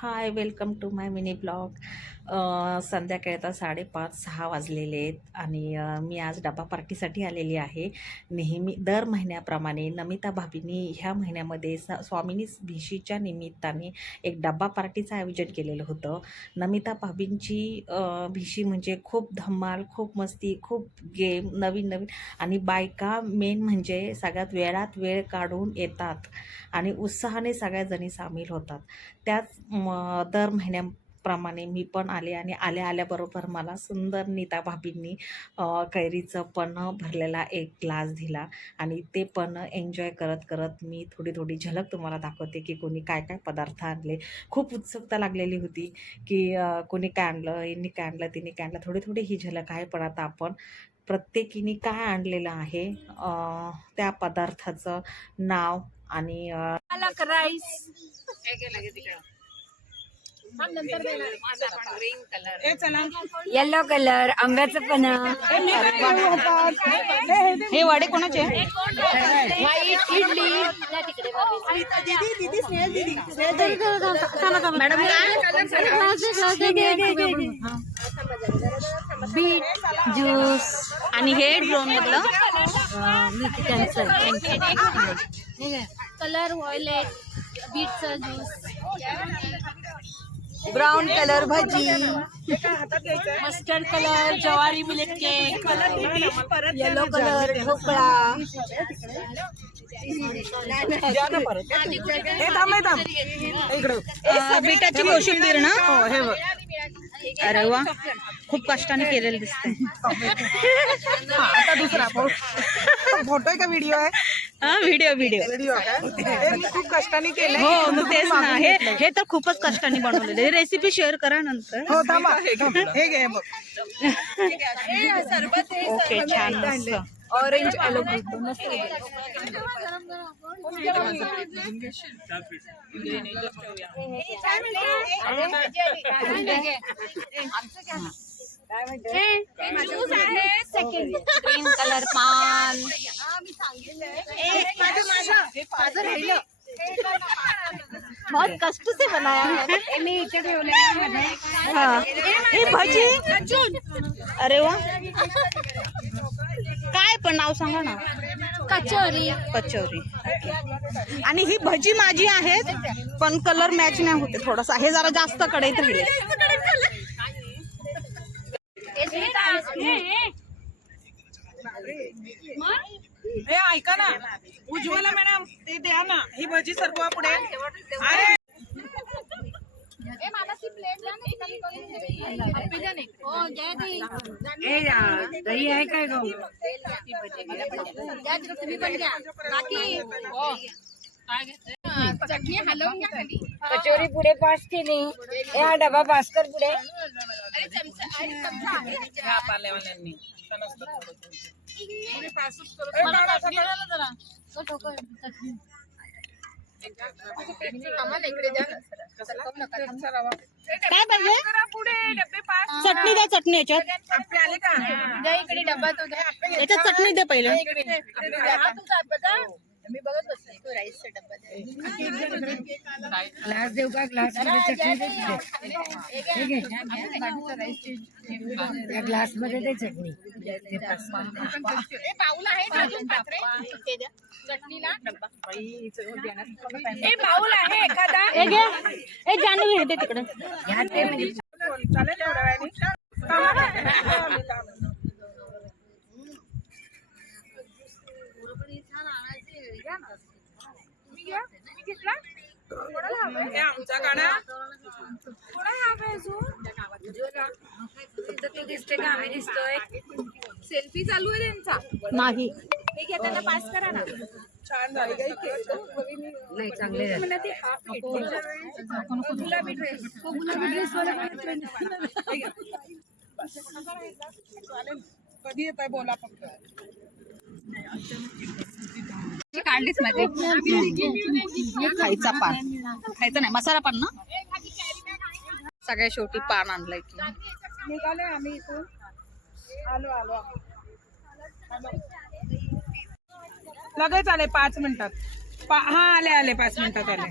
Hi, welcome to my mini blog. संध्याकाळी आता साडेपाच सहा वाजलेले आहेत आणि मी आज डबा पार्टीसाठी आलेली आहे. नेहमी दर महिन्याप्रमाणे नमिता भाभींनी ह्या महिन्यामध्ये स स्वामिनी भिशीच्या निमित्ताने एक डबा पार्टीचं आयोजन केलेलं होतं. नमिता भाभींची भिशी म्हणजे खूप धमाल खूप मस्ती खूप गेम नवीन नवीन आणि बायका मेन म्हणजे सगळ्यात वेळात वेळ काढून येतात आणि उत्साहाने सगळ्या जणी सामील होतात. त्याच दर महिन्या महिन्याप्रमाणे मी पण आले आणि आल्या आल्याबरोबर मला सुंदर नीता भाभींनी कैरीचं पण भरलेला एक ग्लास दिला आणि ते पण एन्जॉय करत करत मी थोडी थोडी झलक तुम्हाला दाखवते की कोणी काय काय पदार्थ आणले. खूप उत्सुकता लागलेली होती की कोणी काय आणलं यांनी काय आणलं तिने काय आणलं थोडी थोडी ही झलक आहे. पण आता आपण प्रत्येकीने काय आणलेलं आहे त्या पदार्थाचं नाव आणि राईस. येलो कलर आंब्याचं पण. हे वडे कोणाचे? White idli. Madam beet juice आणि हे ड्रोन मधलं. कलर व्हायलेट बीटचा juice brown colour bhaji. Mustard colour ज्वारी milk cake. Yellow colour dhokla. अं, बीटाची कोशिंबीर ना? अरे वा. खूप कष्टाने केलेलं दिसतंय. आता दुसरा फ़ोटो आहे का व्हिडिओ आहे? हा व्हिडिओ व्हिडिओ हे खूप कष्टाने केले हो मग तेच ना. हे हे तर खूपच कष्टाने बनवलेलं रेसिपी शेअर करा नंतर. हो थांबा. हे घे बघ. ओके छान मस्त. ऑरेंज ग्रीन कलर पान बहुत कष्ट से बनाया है मी इथे ठेवले हाँ. हे भजी? अरे वा. काय पण नाव सांगा ना. कचोरी. कचोरी. आणि ही भजी माझी आहेत पण कलर मॅच नाही होते थोडासा. हे जरा जास्त कढईत राहिले. हे ऐका ना. उज्ज्वला मॅडम ते द्या ना. ही भजी सर्व पुढे. अरे! दही आहे काय गो? तुम्ही पण घ्या बाकी चटणी हलवून घ्या खाली कचोरी पुढे पास केली हे डबा पास कर पुढे. काय पाहिजे चटणी द्या चटणी याच्यात. आपले आले का? द्या इकडे डबा तो द्या. याच्यात चटणी द्या पहिले. हा मी बघत बसले तो राईसचा डबा ग्लास देऊ का ग्लास ग्लासमध्ये दे चटणी पाऊल आहे का अजून पापडे? ते द्या. चटणीला डब्बा. ए पाऊल आहे एखादा? हे घे. हे जानवी हे दे तिकडे. ह्या ते म्हणजे चालेल एवढ्या वेळाने आमचा गाडा दिसते का आम्ही दिसतोय. सेल्फी चालू आहे त्यांचा. नाही. हे पास करा ना. छान झाली नाही चांगले गुलाबी ड्रेस हो गुलाबी ड्रेस कधी येत आहे बोला फक्त. काढलीच माहिती खायचा पान. खायचा नाही मसाला पान ना? सगळ्या शेवटी पान आणलंय की. निघाले आम्ही इथून. आलो आलो. लगेच आले पाच मिनिटात. पा- हा आले आले पाच मिनिटात आले.